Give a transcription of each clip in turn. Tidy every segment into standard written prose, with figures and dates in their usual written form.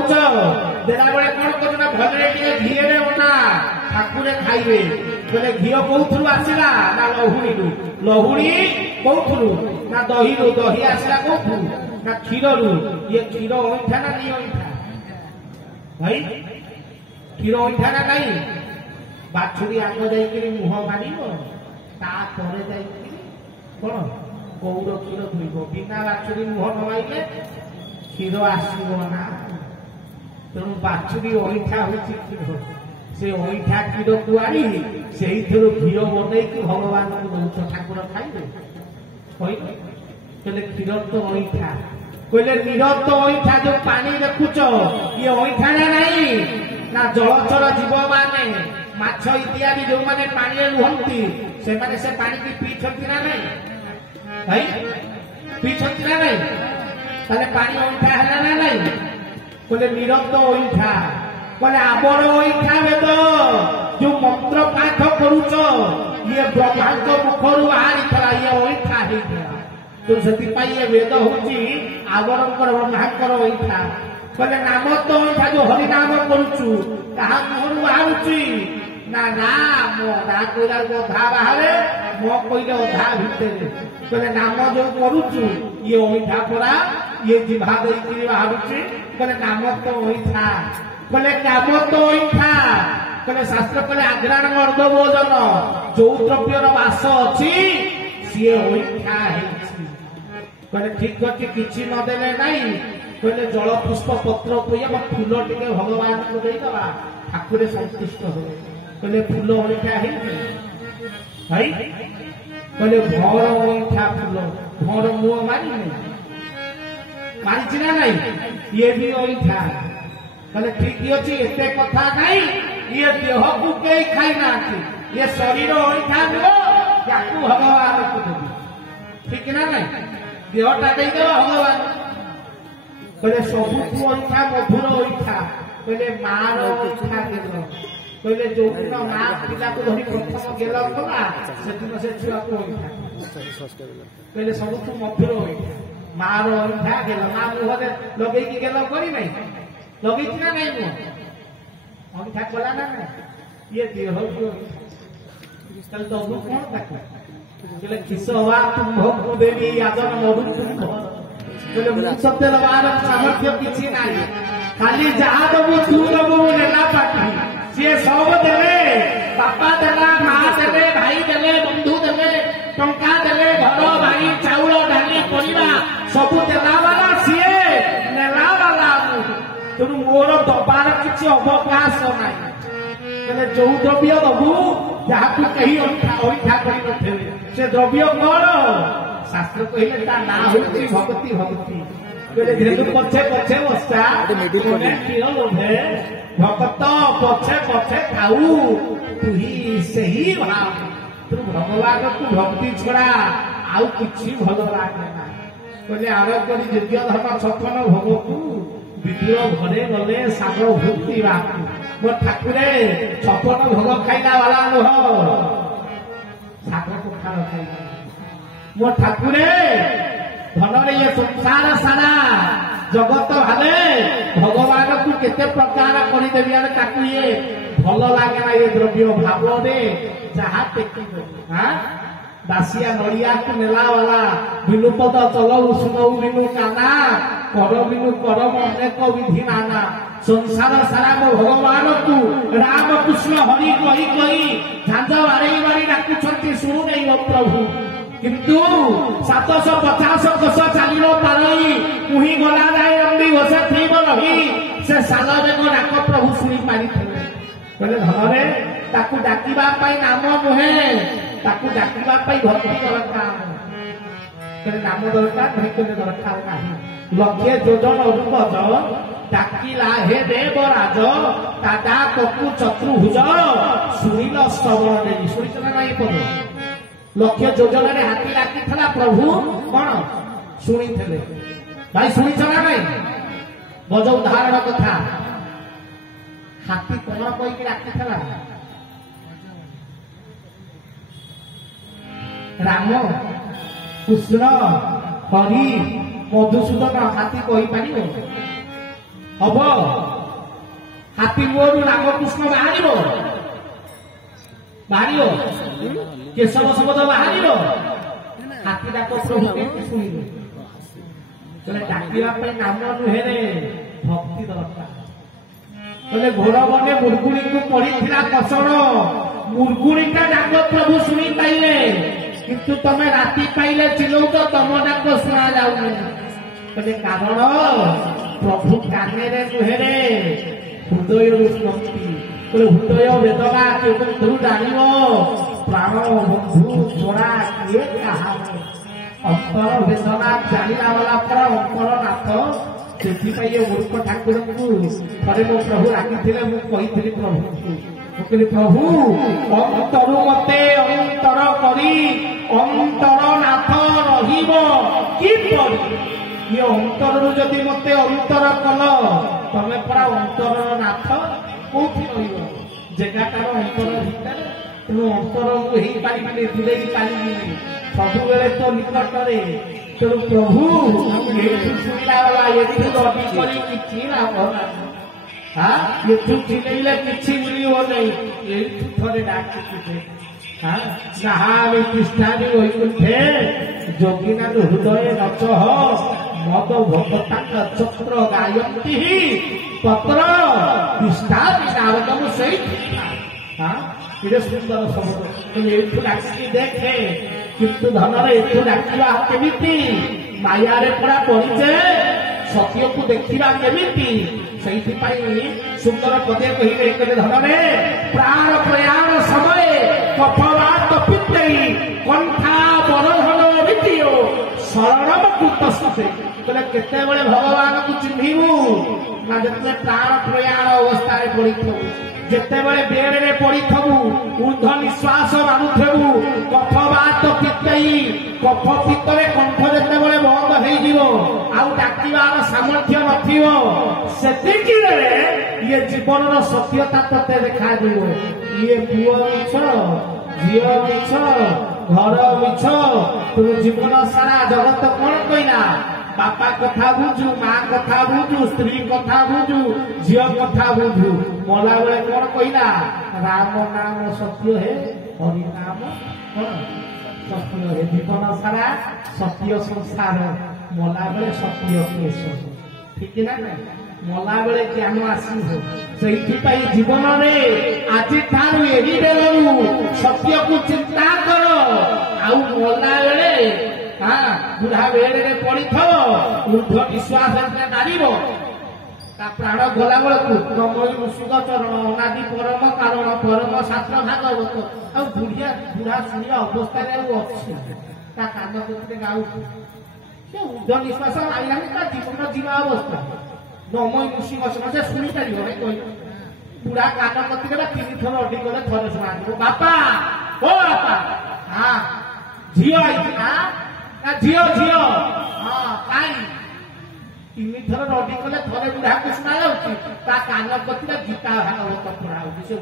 दौच देला बेले कौन कर भजरे घीरे बना ठाकुरे खाइबे बोले घी कौथु आसला ना लहुणी लहुणी कौथु ना दही दही आसला कौथु ना क्षीर ये क्षीर अईठा ना नहीं अईठा भाई क्षीर अईठा ना नहीं बाछुरी आग जाइए मुह मार तापर जा कौन कौर क्षीर धुईब बिना बाछुरी मुह नमाइले क्षीर आसब ना तेणु बाछुरी अईठा हो क्षीर से अईठा क्षीर को आनी से घी बनई भगवान को दौच ठाकुर खाइबे कहले क्षीर तो अईठा कहले नीरव तो अईठा जो पानी देखुच ये अईठा ना नहीं ना जलचर जीव माने माछ इत्यादि जो माने पानी रुहंती से माने से पानी की पीछंती ना नहीं भाई पीछंती ना नहीं ताले पानी अईठा है ना नहीं कहले नीरव तो अईठा कहले आबर अईठा वेद जो मंत्र पाठ करूच ये ब्रह्मांड मुखर बाहरी था ये अईठा है तो से वेद हूँ आवर ब्रह्मांकर अईठा कहले नाम तो अईठा जो हरिनाम करुचु कहा मुहर बाहर ना ना मो ना कहला अधा बाहर मो कहले अधा भितर कहले नाम जो करुचु ये अईठा पड़ा ये जिभा देकी बाहर कहले नाम तो अईठा कहले काम तो अईठा कहले शास्त्र कहले आग्राण अर्ध भोजन जो द्रव्यर बास अच्छी सी अईठा है कहले ठीक अच्छे किसी नदेले नहीं कहले जल पुष्प पत्र को फूल टे भगवान को देदबा ठाकुर संतुष्ट हो कहले फूल अईठा है भाई कहले भर अईठा फूल भर मुह मारी मारी ना नहीं ये भी अईठा कहले ठीक अच्छे एते कथा नहीं ये देह को कई खाई ना ये शरीर अईठा नुह या भगवान को देवी ठीक ना नहीं देहटा दे भगवान कहले सबुठू अईठा मधुर अईठा कहले मार अईठा देल कहले जो दिन माँ पिला को धरी प्रथम गेल कला से दिन से छुआ को अईठा कहले सबुठू मधुर अईठा मार अईठा गेल माँ मुहरे लगे गेल करी नहीं लगे ना नहीं मुह अईठा कला ना ये देह को कल तो कौन ताक कहले किसवा तुम देवी यादव मधु तुम कहले सत्य लबार सामर्थ्य किसी नहीं खाली जहा दबू तू दबू नेला पाटी सी सब देले बापा देला माँ देले भाई देले बंधु देले टंका देले घर भाई चाउल डाली परिवा सब देला वाला सी नेला वाला तेणु मोर दबार किसी अवकाश नहीं कहले जो द्रव्य दबू जहाँ कहीं अईठा कर से द्रव्य कौन शास्त्र कहले ता ना होती भगवती भगवती कहले जेतु पछे पछे बस्ता क्षीर लोभे भगत पछे पछे खाऊ तू ही से ही भाव तू भगवान को भक्ति छड़ा आउ किछि भगवान ना कहले आरोग्य योग्य धर्म छपन भगवतु विद्रोह घरे गले सागर भक्ति बात मो ठाकुरे छपन भोग खाइला वाला नुह सागर पखार खाइला मो ठाकुरे धन ये संसार सारा जगत भाले भगवान को केते प्रकार करदेवी ताकू ये भल लगे ये द्रव्य भाव रे जहा टेकी हाँ दासिया नड़िया को नेला वाला बिनु पद चल सुनऊ बिनु काना कर बिनु करम अनेक विधि नाना संसार सारा मो भगवान को राम कृष्ण हरि कही कही झांझ बारे बारी डाकुछंती शुणु नहीं मो प्रभु किंतु 750 वर्ष चल पारई मुही गला जाए अंडी बसे थीब रही से साल जग डाक प्रभु शुणी पारि कहले धନରେ ताकू डाकिबा पाई नाम नुहे ताकू डाकिबा पाई भक्ति दरकार कहले नाम दरकार नहीं कहले दरकार नहीं लक्षे योजन रूपज डाकिला हे देवराज दादा ककु चतुर्भुज शुणिल श्रवण देवी शुणिच ना नहीं पद लक्ष्य योजन हाथी डाकी प्रभु कौन शुणी भाई शुणिच ना नहीं बज उदाहरण कथा हाथी कौन कहीकि डाकी राम कृष्ण हरि मधुसूदन हाथी कही पार हब हाथी मुहरु रामकृष्ण बाहर केशव शब्द बाहर हाथी डाक प्रभु शुणिले डाकिया नाम नुहे भक्ति दरकार बोले घोर बने मुर्गुड़ी को पड़ी कषण मुर्गुड़ीटा डाक प्रभु शुणी पाइले किंतु तमे राति पाइले चिलौ तो तम डाक शुणा जाऊनी कारण प्रभु काने नुहे हृदय शुणती हृदय वेदना के बंधु जान प्राण बंधु छोड़ा किए कहा अंतर वेदना जाना वाला पर अंतर नाथ से मूर्ख ठाकुर को थे मो प्रभु रागी मुझे प्रभु कहली प्रभु अंतर मते अंतर करी अंतर नाथ ये अंतर जदि मते अंतर कल तमे परा अंतर नाथ कौटी रगाटार अंतर भितर तेणु अंतर मुझे पारि दूरे पारि सब बेले तो निकट तेणु प्रभु शुणा गला ये रवि कर लाभ हाँ ये चिलैले कि मिलव नहीं थे डाकिथे हाँ नहामि कृष्णानि वैकुंठे जोगिनाथ हृदय रच मद भगता चक्र गायंती पत्र तिष्ठामि नारदम सहित हाँ ये सुंदर शब्द एठू डाकी देखे किंतु धन एठू डाकिबा केमिति माया रे पड़ा पड़िचे सत्य को देखिबा केमिति सुंदर पदे कहिले एक धन प्राण प्रयाण समय कफवात पित्तई कंठा बरधन विटियो शरणम कुतस्ते कहले केते बेले भगवान को चिन्हिबू ना जते प्राण प्रयाण अवस्था रे पड़िथबू जेते बेले बेड रे पड़िथबू ऊर्ध निश्वास मानुथबू कफवात पित्तई कफ पित्तरे कंठ जेते बेले बंद हेई जीवो आउ डाकिबार सामर्थ्य नथिबो सेतिकी रे ये जीवन सत्यता तते देखा दियो ये पुओ मिछ झियो मिछ घर मिछ तू जीवन सारा जगत कौन कहला बापा कथा बुझु माँ कथा बुझु स्त्री कथा बुझु झियो कथा बुझु मला बेले कौन कहला राम नाम सत्य है हरि नाम कौन सत्य है जीवन सारा सत्य संसार मला बेले सत्य केश ठीक ना मला बेले ज्ञान आसव से जीवन में आज ठारू यही बेलू सत्य को चिंता कर आउ मला बेले हाँ बुढ़ा बेड़े पड़ी ऊर्ध विश्वास डाल प्राण गला बेलू नमय मुसुग चरण अनादि परम कारण परम शास्त्र भागवत आ बुढ़िया बुढ़ा शुणिया अवस्था अच्छी कान करते गाँव ऊर्ध निश्वास आईला जीवन जीवा अवस्था नमय मुसुग चरण से शुणी पार बुढ़ा कान करते तीन थर अड्डी गले थे शुणा बापा ओ बापा हाँ झील आई झील झील हाँ कहीं तीन थर रडी कले थे बुढ़ा को शुणा जा कान करते गीता भागवत पढ़ा से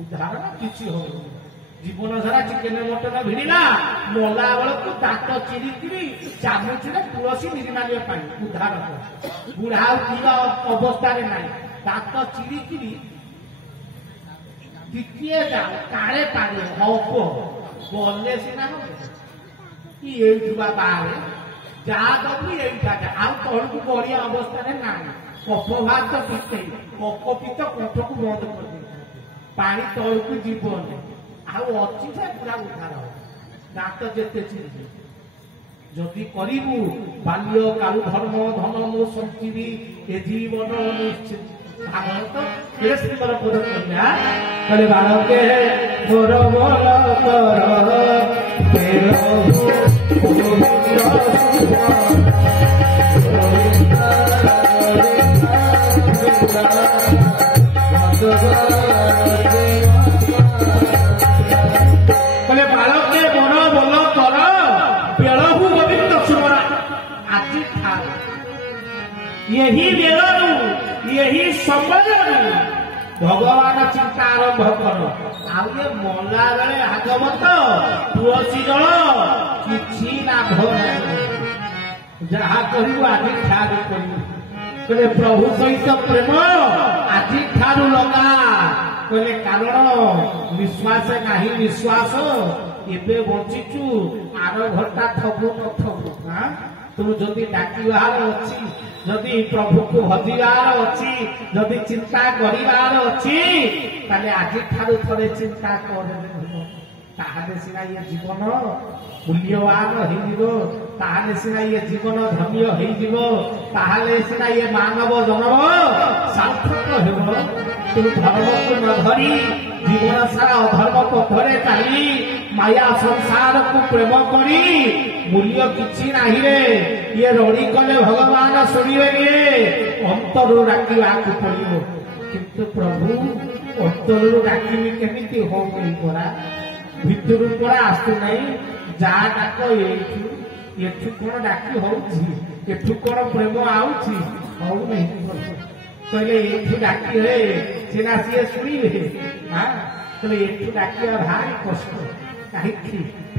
उदाहरण किसी हो जीवन सारा चिकेन मटन भिड़ा मला बेलू दात चिरिकी चामुच तुलसी निर्माण उदाहरण बुढ़ा पीवा अवस्था ना दात चिरिकी द्वितीय काले पारे हब गले सीना ये बाहर जहाँ दबू यहीटा आउ तल को बढ़िया अवस्था ना कफ भात पिते कफ पित कठ को बंद कर पानी तल को जीवन आउ अच्छी से पूरा उद्धार दात जेते चिरी जदि करू बाल्य कालु धर्म धन मो संजीवी ए जीवन निश्चित भागवत ये सुंदर पद कन्या कले बालके मोर मोर कर कले बालके मन बोल कर बेलू गोविंद सुमरा आज यही बेलू यही समय भगवान चिंता आरंभ कर आगे मला बेले आगमत तुलसी जल कि लाभ जहाँ करू आज ख्याल कर कहले प्रभु सहित प्रेम आज ठारू लगा कहले कारण विश्वास नाही विश्वास एबे बंचीचु आर घरटा थबु न थबु हां तुम जदि डाकिबार अछि जदि प्रभु को भजिबार अछि जदि चिंता करिबार अछि ताले आज ठारू थरे चिंता करे ताहाले सिना ये जीवन मूल्यवान हो ताहाले सिना ये जीवन धन्य हो ताहाले सिना ये मानव जन्म सार्थक हो तू धर्म को न धरी जीवन सारा अधर्म पथरे चली माया संसार को प्रेम करी मूल्य किछि नाही रे ये रड़ी कले भगवान सुनिबे रे अंतरु डाकिबा को पड़िबो किंतु प्रभु अंतरु डाकिबी केमिति हो गई परा भितरु परा आसु नाही जा डाक एठु कोन डाकी होउछि एठु कोन प्रेम आउछि हो नहीं कहले एठु डाकी रे सिना सिए सुनिबे हां कहले एठु डाकी भारी कष्ट काहे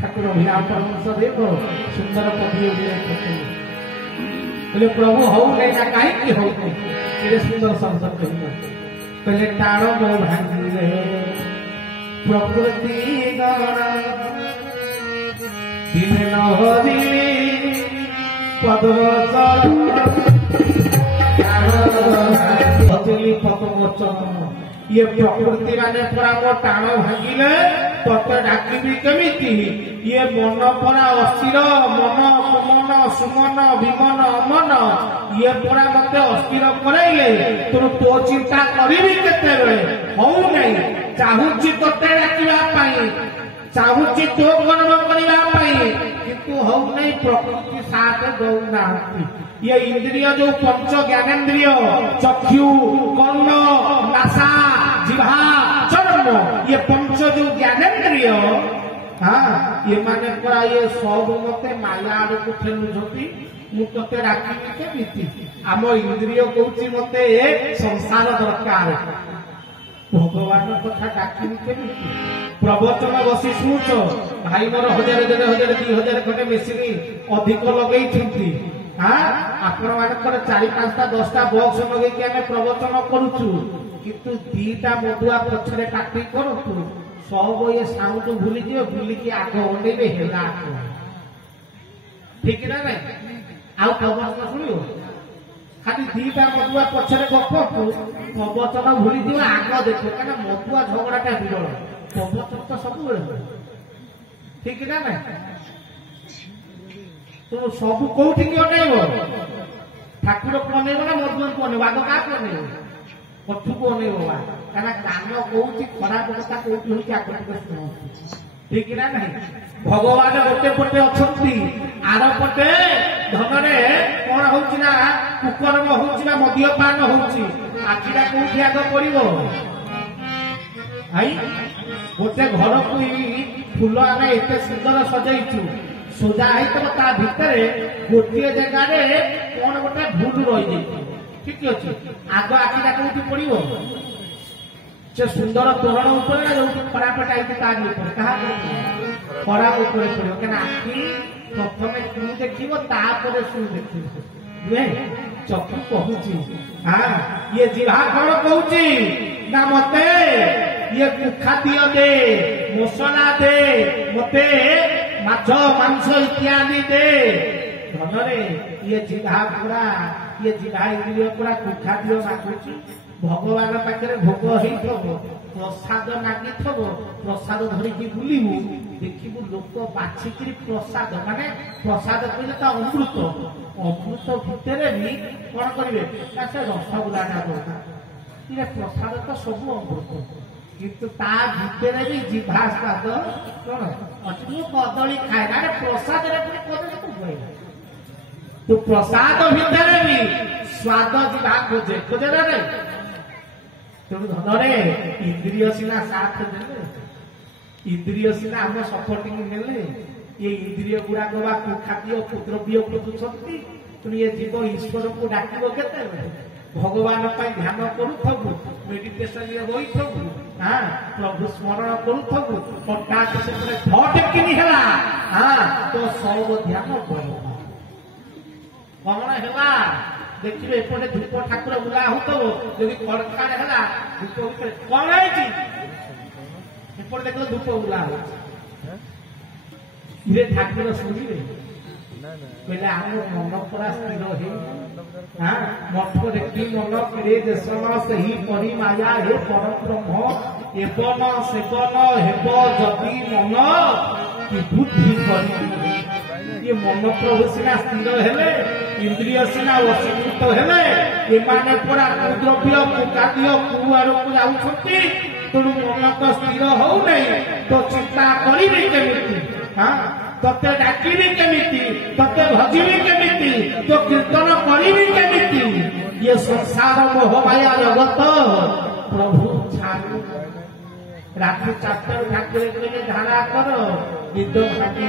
ठाकुर अभिराम परमेश्वर देव सुंदर पदी बोले प्रभु हो नहीं ना काहे हो ये सुंदर शब्द कहले टाण मो भांगी प्रकृति गण दिन नहरी पदमोचन ये प्रकृति माने पूरा मो टाण भांगिले तते डाकिबी केमिति ये मन परा अस्थिर मन कुमन सुमन विमन अमन ये पूरा मते अस्थिर करैले तोर तो चिंता करिबी केते बेले हो नहीं चाहुची तते डाकिबा पई चाहुची तो गणन करिबा पई किंतु हो नहीं प्रकृति साथ दौना ये इंद्रिय जो पंच ज्ञानेन्द्रिय चक्षु कर्ण नासा जिह्वा चर्म ये पंच जो ज्ञानेन्द्रिय हाँ ये माने पूरा ये सब मते माया आड़ को ठेलुछंती मु तते राखिबी केमिति आम इंद्रिय कहूची मते संसार दरकार भगवान कथा डाकिबी केमिति प्रवचन बसी शुणुच भाई मोर 1000 1500 2000 खंडे मेसिनी अधिक लगेइछंती हाँ आपण मानकर 4-5टा 10टा बॉक्स लगे आम प्रवचन करूचु किंतु 2टा मधुआ पछरे काटी करूचु सब ये साउंड भूली दियो भूली की आग ओंडेबे हेला ठीक ना नहीं आउ प्रवचन सुनियो खाली 2टा मधुआ पछरे गपकु प्रवचन भूली दियो आग देखो काना मधुआ झगड़ाटा बिरल प्रवचन तो सब ठीक ना नहीं तो सब कौटी की अनेब ठाकुर को अनेब ना मधुआ को अनेब आग क्या अनेब पठु को अनेब कहना कान कौची खराब कथा कौटी होची आगे शुणु ठीक ना नहीं भगवान गोटे पटे अच्छी आर पटे धनरे कौन होची ना कुकर्म होची ना मद्यपान होची आखिरा कौटी आग पड़ो आई गोटे घर को फूल आम एत सुंदर सजाइचु सोजा है भितर गोटे जगार कौन गोटे भूल रही ठीक अच्छे आग आखिटा कौटी पड़ो से सुंदर तोरण उपर जो खरापटा है खरा उपर पड़ो क्या आखि प्रथम तू देख शु देख नुहे चक्षु कहूची हाँ ये जिहा कौन कहूची ना मते ये खाद्य दे मसला दे मते माछ मांस इत्यादि दे धनरे ये जिहा पूरा ये जिहा इंद्रिय पूरा खाद्य मागुची भगवान पाखे भोग हो प्रसाद नागी प्रसाद धरिकी बुलू देखू लोक बाछिकी प्रसाद माने प्रसाद कहले तो अमृत अमृत भितर भी कौन करेंगे से रसगुला दौना ये प्रसाद तो सब अमृत किंतु ता भितर भी जिभा स्वाद कौन अच्छी कदली खाए ना प्रसाद कदली तो प्रसाद भितर भी स्वाद जिभा खोजे खोजे ना नहीं तेणु धनरे इंद्रिय सीना साथ देले इंद्रिय सीना आम सपोर्टिंग नेले ये इंद्रिय गुड़ाक बा खाद्य द्रव्य खोजुछंती तेणु ये जीव ईश्वर को डाकिबो केते भगवान ध्यान करूथबु मेडिटेशन रहीथबु हाँ प्रभु स्मरण करूथबु हठात से थट किनी हेला हाँ तो सब ध्यान बढ़ कौन है देखिए एपटे धूप ठाकुर बुला होतो जदि खड़खाड़ है धूप भितर कौन है एपटे देख धूप बुला हो ठाकुर शुणिबे कहले आम मन पूरा स्थिर है हाँ मठ देखी मन किरे देशन से ही परी माया हे पर ब्रह्म एवं सेवन हेब जदि मन कि बुद्धि करी ये मन प्रभु सीना स्थिर हेले इंद्रिय सीना वशीभूत हेले एमाने पूरा कुद्रव्य कुकाद्य कुआड़ को जाउछंती तेणु मन तो स्थिर हो नहीं तो चिंता करी केमिति हाँ तते डाकिबी केमिति तते भजिबी केमिति तो कीर्तन करिबी केमिति ये संसार मोह माया जगत प्रभु छाड़ू रात्रि 4 ठाकुर कहले धारा कर निद भांगी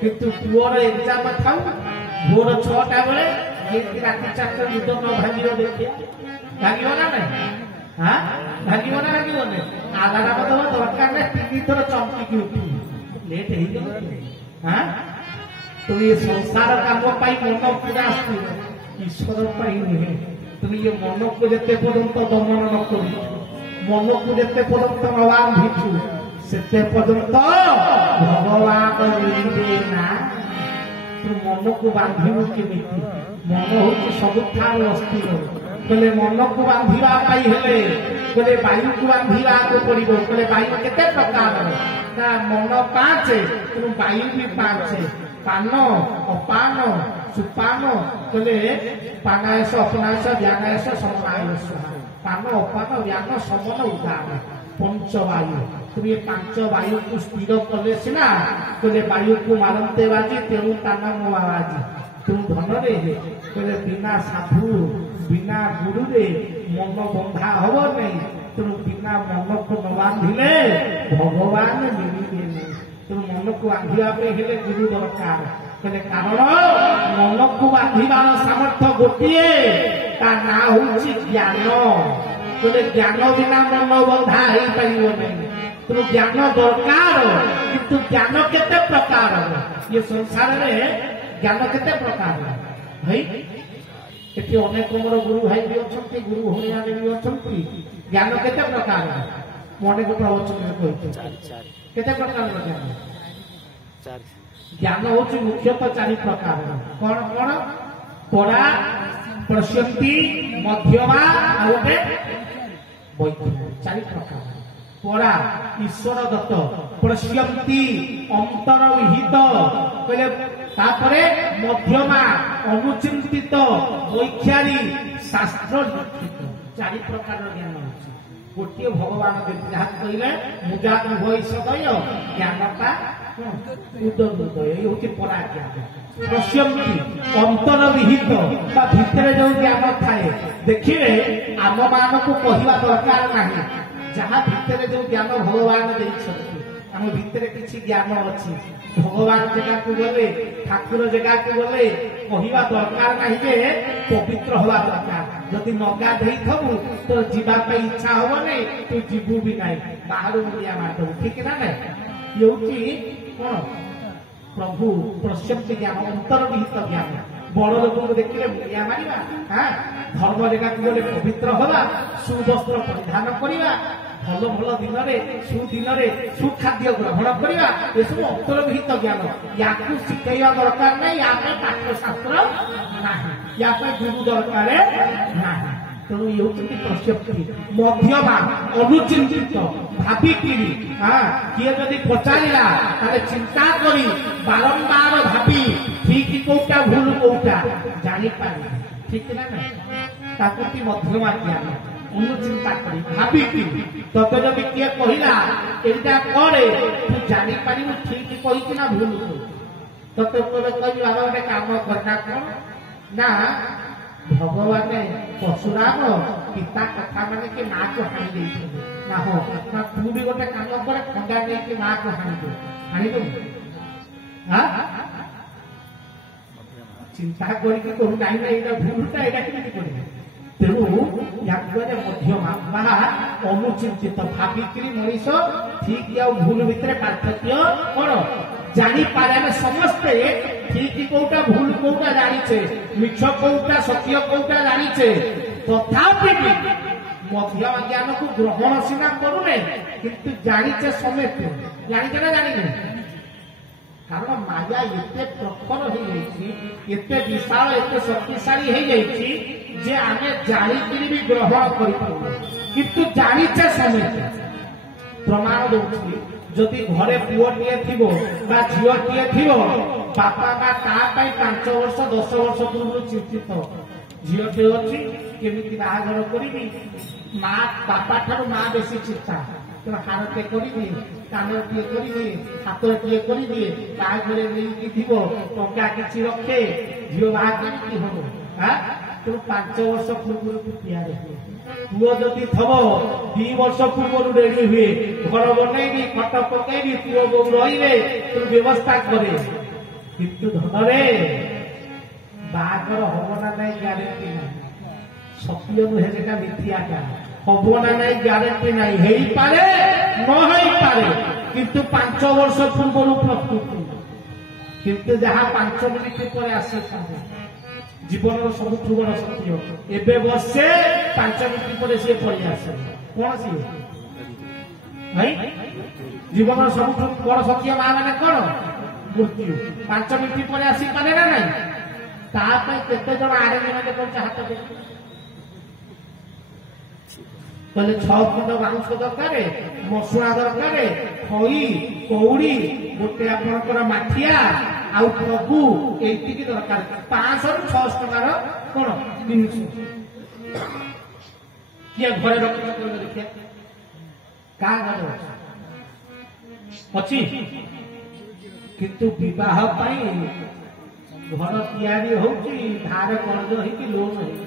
किंतु पुअर एग्जाम था भोर 6टा बेले रात्रि 4 निद न भांगी देखिए भांगी ना नहीं हाँ भांगी ना भांगी आधार बदल दरकार ना 3 थर चमकी उठी लेट हाँ तुम ये संसार काम मन पूरा स्थिर ईश्वर नुहे तुम ये मन को जिते पर्यंत दमन न कर मन को जिते पर्यंत न बांधीचु से पर्यंत भगवान मिलबे ना तुम मन को बांधु केमी मन हूँ सबुठा अस्थिर कहले मन को बांधा हेले कहले वायु को बांधा पड़ो कहले वायु केते प्रकार ना मन 5 तेणु वायु भी 5 पान अपान सुपान कहले पानायस अपनायस व्यानायस समनायस पान अपान व्यान समन उदान पंचवायु तुम ये 5 वायु को स्थिर कले सीना कहले वायु को मारंते बाजी तेणु ताना बाजी तुम धन रे कहले बिना साधु बिना गुरु रे मन बंधा हब नहीं तेणु बिना मन को न बांधिले भगवान मिलबे नहीं तेणु मन को बांधवाई हेले गुरु दरकार कहले कारण मन को बांधार सामर्थ्य गोटे ता ना होची ज्ञान कहले ज्ञान बिना मन बंधा हो पार नहीं तेणु ज्ञान दरकार किंतु ज्ञान केते प्रकार ये संसार रे ज्ञान केते प्रकार भाई एटी अनेक मोर गुरु भाई भी अच्छा गुरु भूमिया भी अच्छा ज्ञान केते प्रकार अनेक प्रवचन केते प्रकार ज्ञान ज्ञान हूँ मुख्यतः 4 प्रकार कौन कौन परा प्रशंति मध्यमा आउटे वैद्य 4 प्रकार परा ईश्वर दत्त प्रशंति अंतर्विहित कहले तापरे मध्यमा अनुचिंतित वैख्यारी शास्त्र लिखित 4 प्रकार ज्ञान होची गोटे भगवान जहाँ कहले मुजा उभय सदय ज्ञानता उदय ये हूँ परा ज्ञान प्रशंति अंतर्विहित भितर जो ज्ञान थाए देखिए आम मान को कहवा दरकार नहीं जहाँ भितर जो ज्ञान भगवान आम भितर किसी ज्ञान अच्छी भगवान जगह को गले ठाकुर जगह को गले कहवा दरकार नहीं जे पवित्र हवा दरकार जदि नगा दे थबु तो जीवाई इच्छा हम नहीं तू जीवु भी ना बाहर मुड़िया मारदू ठीक ना ना ये कौन प्रभु प्रशंति ज्ञान अंतर्विहित ज्ञान बड़ लोक देखिए मुड़िया मारिबा हाँ धर्म जगह को गले पवित्र हवा सुवस्त्र परिधान करवा भल भल दिन सुदिन सुखाद्य ग्रहण करवा ये सब अंतर्विहित ज्ञान या शिखेवा दरकार नहीं या पाठशास्त्र ना या गुरु दरकार ना तेणु ये हूँ प्रशक्ति मध्यमा अनुचिंतित भाविकी हाँ किए जदि पचारा चिंता करी बारंबार भावी ठीक कौटा भूल कौटा जापार ठीक ना ताकि मध्यमा ज्ञान अनुचिंता करी भाविकी तते जदि किए कहला एटा करे तू जापार ठीक कही ना भूल तते कही बाबा गोटे काम करना कौन ना भगवान परशुराम पिता कथा मान कि माँ को हाणी ना हो ना तू भी गोटे काम कर खंडा नहीं माँ को हाणी दो चिंता करके कहू ना भूलता यहाँ कि तेणु या मध्यमा ବା ଅନୁଚିନ୍ତିତ ଭାବିକିରି ମଣିଷ ଠିକ ଆଉ ଭୁଲ ଭିତରେ ପାର୍ଥକ୍ୟ କଣ ଜାଣିପାରେ ଆମେ ସମସ୍ତେ ଠିକ କୋଉଟା ଭୁଲ କୋଉଟା ଜାଣିଛେ ମିଛ କୋଉଟା ସତ୍ୟ କୋଉଟା ଜାଣିଛେ ତଥାପି ମଧ୍ୟମ ଜ୍ଞାନକୁ ଗ୍ରହଣ ସିନା କରୁନେ କିନ୍ତୁ ଜାଣିଛେ ସମସ୍ତେ ଜାଣିଛେ ନା ଜାଣିନେ କାରଣ ମାୟା ଏତେ ପ୍ରଖର ହେଇଯାଇଛି ଏତେ ବିଶାଳ ଏତେ ଶକ୍ତିଶାଳୀ ହେଇଯାଇଛି ଯେ ଆମେ ଜାଣିକିରି ବି ଗ୍ରହଣ କରିପାରୁନେ କିନ୍ତୁ ଜାଣିଛେ ସମସ୍ତେ ପ୍ରମାଣ ଦଉଛି ଯଦି ଘରେ ପୁଅଟିଏ ଥିବ ବା ଝିଅଟିଏ ଥିବ ବାପା ମା ତା ପାଇଁ 5 ବର୍ଷ 10 ବର୍ଷ ପୂର୍ବରୁ ଚିନ୍ତିତ ଝିଅଟିଏ ଅଛି କେମିତି ବାହାଘର କରିବି ମା ବାପା ଠାରୁ ମା ବେଶୀ ଚିନ୍ତା ହାରଟେ କରିଦିଏ କାନଟିଏ କରିଦିଏ ହାତଟିଏ କରିଦିଏ ବାହାଘରେ ନେଇକି ଥିବ ଟଙ୍କା କିଛି ରଖେ ଝିଅ ବାହା କେମିତି ହବ ତେଣୁ 5 ବର୍ଷ ପୂର୍ବରୁ ତିଆରି ହୁଏ ପୁଅ ଯଦି ଥବ 2 ବର୍ଷ ପୂର୍ବରୁ ରେଡି ହୁଏ ଘର ବନେଇବି ଖଟ ପକେଇବି ପୁଅ ବୋଉ ରହିବେ ତେଣୁ ବ୍ୟବସ୍ଥା କରେ କିନ୍ତୁ ଧନରେ ବାହାଘର ହବ ନା ନାଇଁ ଗ୍ୟାରେଣ୍ଟି ନାହିଁ ସତ୍ୟ ନୁହେଁ ସେଟା ମିଥ୍ୟାଟା ହବ ନା ନାଇଁ ଗ୍ୟାରେଣ୍ଟି ନାହିଁ ହେଇପାରେ ନ ହେଇପାରେ କିନ୍ତୁ 5 ବର୍ଷ ପୂର୍ବରୁ ପ୍ରସ୍ତୁତି କିନ୍ତୁ ଯାହା 5 ମିନିଟ ପରେ ଆସିଥାନ୍ତି ଜୀବନର ସବୁଠୁ ବଡ ସତ୍ୟ ଏବେ ବର୍ଷେ 5 ମିନିଟ ପରେ ସିଏ ପଳେଇ ଆସେ କଣ ସିଏ ଜୀବନର ସବୁଠୁ ବଡ ସତ୍ୟ ମା ମାନେ କଣ ମୃତ୍ୟୁ 5 ମିନିଟ ପରେ ଆସିପାରେ ନା ନାଇଁ ତା ପାଇଁ କେତେ ଜଣ ଆରେଞ୍ଜ ମାନେ କରୁছে ହାତ ଦେଖି କହିଲେ 6 ଖଣ୍ଡ ବାଉଁଶ ଦରକାର ମସୁଣା ଦରକାର ଖଇ କଉଡି ଗୋଟେ ଆପଣଙ୍କର ମାଠିଆ ଆଉ ପ୍ରଭୁ ଏତିକି ଦରକାର 500 ରୁ 600 ଟଙ୍କାର କଣ ଜିନିଷ କିଏ ଘରେ ରଖିଛ କହିଲେ ଦେଖିଆ କାହା ଘରେ ଅଛି କିନ୍ତୁ ବିବାହ ପାଇଁ ଘର ତିଆରି ହଉଛି ଧାର କର୍ଜ ହେଇକି ଲୋନ ହେଇକି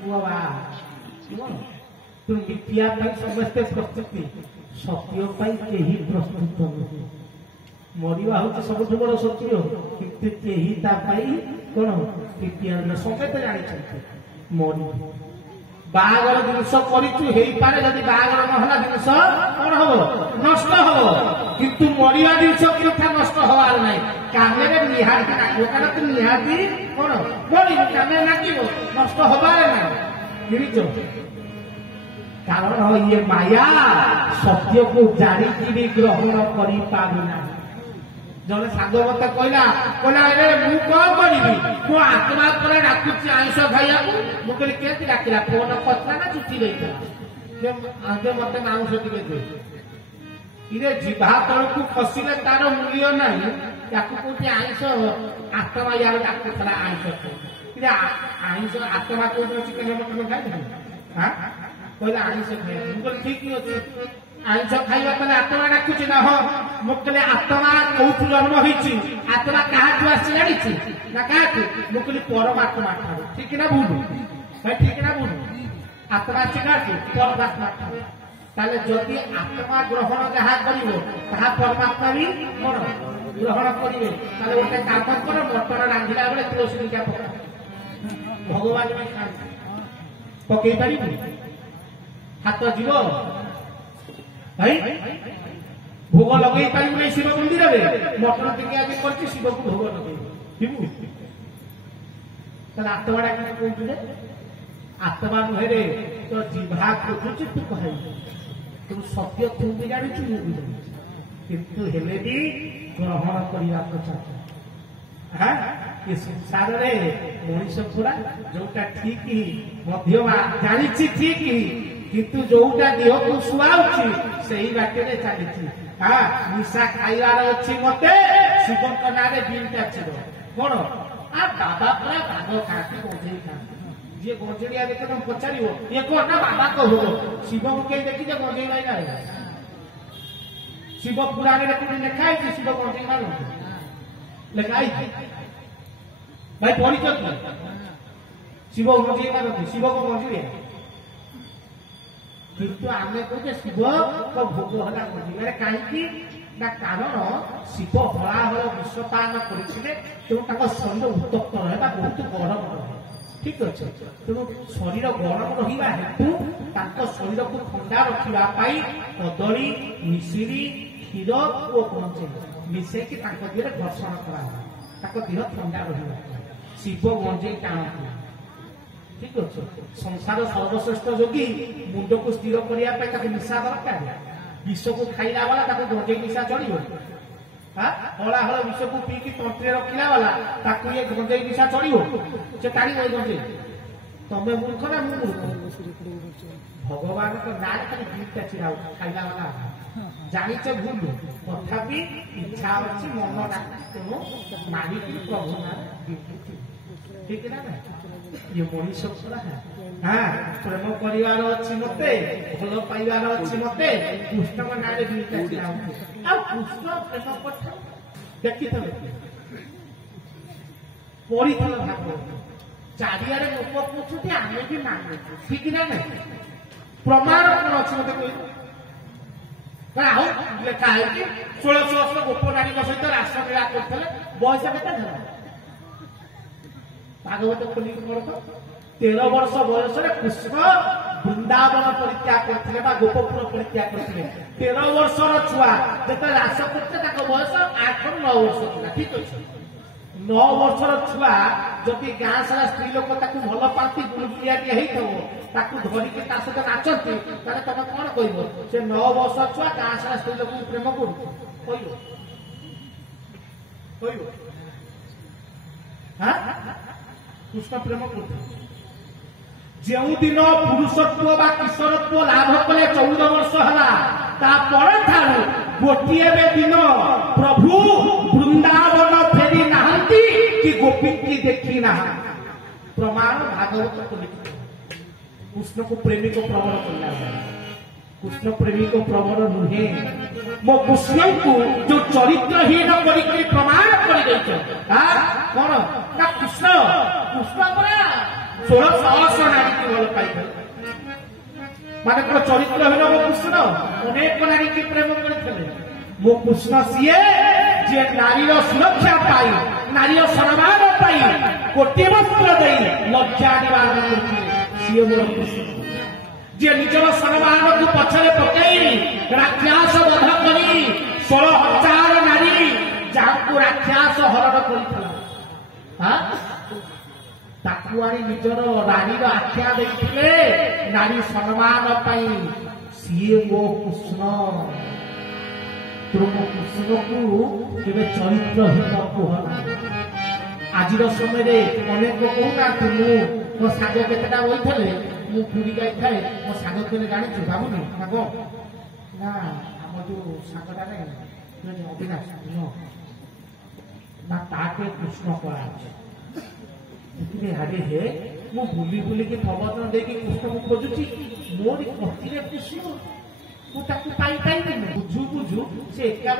ପୁଅ ବାହା ମିଥ୍ୟା ପାଇଁ ସମସ୍ତେ ପ୍ରସ୍ତୁତି ସତ୍ୟ ପାଇଁ କେହି ପ୍ରସ୍ତୁତ ନୁହେଁ ମରିବା ହଉଛି ସବୁଠୁ ବଡ ସତ୍ୟ କିନ୍ତୁ କେହି ତା ପାଇଁ କଣ ସମସ୍ତେ ଜାଣିଛନ୍ତି ମରି ବାହାଘର ଜିନିଷ କରିଛୁ ହେଇପାରେ ଯଦି ବାହାଘର ନହେଲା ଜିନିଷ କଣ ହବ ନଷ୍ଟ ହବ କିନ୍ତୁ ମରିବା ଜିନିଷ କଥା ନଷ୍ଟ ହବାର ନାହିଁ କାମରେ ନିହାତି ନାଗିବ କାରଣ ତୁ ନିହାତି କଣ ମରିବୁ କାମରେ ନାଗିବ ନଷ୍ଟ ହବାର ନାହିଁ କିଣିଛ କାରଣ ଇଏ ମାୟା ସତ୍ୟକୁ ଜାଣିକିରି ଗ୍ରହଣ କରିପାରୁନାହିଁ ଜଣେ ସାଙ୍ଗ ମତେ କହିଲା ଆରେ ମୁଁ କଣ କରିବି ମୋ ଆତ୍ମା ପରେ ଡାକୁଛି ଆଇଁଷ ଖାଇବାକୁ ମୁଁ କହିଲି କେମିତି ଡାକିଲା ଫୋନ କରିଥିଲା ନା ଚିଠି ଦେଇଥିଲା ମତେ ମାଉଁସ ଟିକେ ଦେ ଇରେ ଜିଭା ତଳକୁ ଖସିଲେ ତାର ମୂଲ୍ୟ ନାହିଁ ତାକୁ କହୁଛି ଆଇଁଷ ଆତ୍ମା ୟାର ଡାକୁଥିଲା ଆଇଁଷ ଆଇଁଷ ଆତ୍ମା କୋଉଦିନ ଚିକେନ ମଟନ ଖାଇଥିଲି କହିଲେ ଆଇଁଷ ଖାଇବା ମୁଁ କହିଲି ଠିକ ଅଛି ଆଇଁଷ ଖାଇବା କଲେ ଆତ୍ମା ଡାକୁଛି ନା ହଁ ମୁଁ କହିଲି ଆତ୍ମା କୋଉଠୁ ଜନ୍ମ ହେଇଛି ଆତ୍ମା କାହାଠୁ ଆସି ଜାଣିଛି ନା କାହାଠୁ ମୁଁ କହିଲି ପରମାତ୍ମା ଠାରୁ ଠିକ ନା ଭୁଲ ଭାଇ ଠିକ ନା ଭୁଲ ଆତ୍ମା ଆସି କାହାଠୁ ପରମାତ୍ମା ଠାରୁ ତାହେଲେ ଯଦି ଆତ୍ମା ଗ୍ରହଣ ଯାହା କରିବ ତାହା ପରମାତ୍ମା ବି କଣ ଗ୍ରହଣ କରିବେ ତାହେଲେ ଗୋଟେ କାମ କର ମଟନ ରାନ୍ଧିଲା ବେଳେ ତୁଳସୀ ଦିଟା ପକା ଭଗବାନ ବି ଖାଆନ୍ତି ପକେଇ ପାରିବୁ ହାତ ଯିବ ଭାଇ ଭୋଗ ଲଗେଇ ପାରିବୁ ନାହିଁ ଶିବ ମନ୍ଦିରରେ ମଟନ ଟିକେ ଆଜି କରିଛି ଶିବକୁ ଭୋଗ ଲଗେଇବୁ ଯିବୁ ତାହେଲେ ଆତ୍ମାଟା କିଛି କହୁଛୁ ଯେ ଆତ୍ମା ନୁହେଁ ତ ଜିଭା ଖୋଜୁଛି ତୁ କହିବୁ ତୁ ସତ୍ୟ ତୁ ବି ଜାଣିଛୁ ମୁଁ ବି ଜାଣିଛୁ କିନ୍ତୁ ହେଲେ ବି ଗ୍ରହଣ କରିବାକୁ ଚାହୁଁ ଏ ସଂସାରରେ ମଣିଷ ପୁରା ଯୋଉଟା ଠିକ ମଧ୍ୟମା ଜାଣିଛି ଠିକ କିନ୍ତୁ ଯୋଉଟା ଦେହକୁ ଶୁଆଉଛି ସେଇ ବାଟରେ ଚାଲିଛି ନିଶା ଖାଇବାର ଅଛି ମତେ ଶିବଙ୍କ ନାଁରେ ବିଲଟା ଥିବ କଣ ବାବା ପୁରା ବାଘ ଖାଆନ୍ତି ଗଞ୍ଜେଇ ଖାଆନ୍ତି ଯିଏ ଗଞ୍ଜେଇଆ ଦେଖେ ତମେ ପଚାରିବ ଇଏ କଣ ନା ବାବା କହୁ ଶିବଙ୍କୁ କେହି ଦେଖିଛେ ଗଞ୍ଜେଇ ମାଇଲା ଶିବ ପୁରାଣରେ କୋଉଠି ଲେଖା ହେଇଛି ଶିବ ଗଞ୍ଜେଇ ମାରନ୍ତି ଲେଖା ହେଇଛି ଭାଇ ପଢିଛ ଶିବ ଗଞ୍ଜେଇ ମାରନ୍ତି ଶିବକୁ ଗଞ୍ଜେଇ କିନ୍ତୁ ଆମେ କହୁଛେ ଶିବଙ୍କ ଭୋଗ ହେଲା ଗଞ୍ଜେଇ କାହିଁକି ନା କାରଣ ଶିବ ହଳାହଳ ବିଷପାନ କରିଥିଲେ ତେଣୁ ତାଙ୍କ ଶରୀର ଉତ୍ତପ୍ତ ରହେ ବା ବହୁତ ଗରମ ରହେ ଠିକ ଅଛି ତେଣୁ ଶରୀର ଗରମ ରହିବା ହେତୁ ତାଙ୍କ ଶରୀରକୁ ଥଣ୍ଡା ରଖିବା ପାଇଁ କଦଳୀ ମିଶ୍ରି କ୍ଷୀର ଓ ଗଞ୍ଜେଇ मिसेकी देह घर्षण कर देह ठंडा रहा शिव गंजे टाणती ठीक अच्छे संसार सर्वश्रेष्ठ योगी मुंड को स्थिर करने निशा दरकार विष को खाइला वाला गंजे निशा चलो हला हल विष को पीकी तंत्री रखला वाला ये गंजे निशा चलो से टाणी गंजे तमें मूर्ख ना मूर्ख भगवान ना खाली गीतटा चिड़ा खाइला वाला जानिच भूल तथापि इच्छा अच्छी मन तेणु मानिक प्रभु ना ठीक ना ये मनीष हाँ प्रेम परिवार अच्छी मत भल पाइबार अच्छी मत कृष्ण ना गीतटा चिड़ा कृष्ण प्रेम कर देखी पढ़ी भागवत चारिआडे लोक पूछुते आम भी मान ठीक ना प्रमाण कौन अच्छी मत कह लेखा है 1600 वर्ष गोप नारी सहित रासलीला करते बयस के भागवत खोलिक पढ़ तो 13 वर्ष बयस कृष्ण वृंदावन परित्याग करते गोपपुर परित्याग करते 13 वर्षर छुआ जो रास करते बयस 8-9 वर्ष ठीक अच्छे 9 वर्षर छुआ जदि गाँ सारा स्त्री लोक भल पाती बुलबुलिया धरिकी सहित नाचती तुम कौन कह से 9 वर्ष छुआ गाँ सारा स्त्री लोक प्रेम कर कृष्ण प्रेम कर जो दिन पुरुषत्व बा किशोरत्व लाभ कले 14 वर्ष है गोटे दिन प्रभु वृंदावन फेरी नहांती कि गोपी की देखी ना प्रमाण भागवत को लिखते कृष्ण को प्रेमी को प्रबल कर कृष्ण प्रेमी को प्रबल नुहे मो कृष्ण को जो चरित्रहीन कर प्रमाण कर कौन ना कृष्ण कृष्ण 1600 नारी की भल पाई माने कौन चरित्रहीन मो कृष्ण अनेक नारी की प्रेम करते मो कृष्ण सीए जे नारी सुरक्षा पाई नारी सम्मान पाई कोटि वस्त्र दे लज्जा निवारण करते मोर कृष्ण जे निजर सम्मान को पछरे पकई राक्षस वध करी 16,000 नारी जहाँ राक्षस हरण करता निजर रानी आख्या देते नारी सम्मान पाई सीए मो कृष्ण तुम कृष्ण को केवे चरित्रहीन कहना आज समय अनेक कहूना मो साग केतेटा बही मु पुरी जाई थाए मो साग केने जानी भावुनी साग ना आम जो सागटा नहीं अविनाश ना ताके कृष्ण करा हारे हे मु बुली बुली की प्रवचन देकी कृष्ण को खोजुची मोरी कथिरे कृष्ण मुझे पाई बुझु बुझु से एका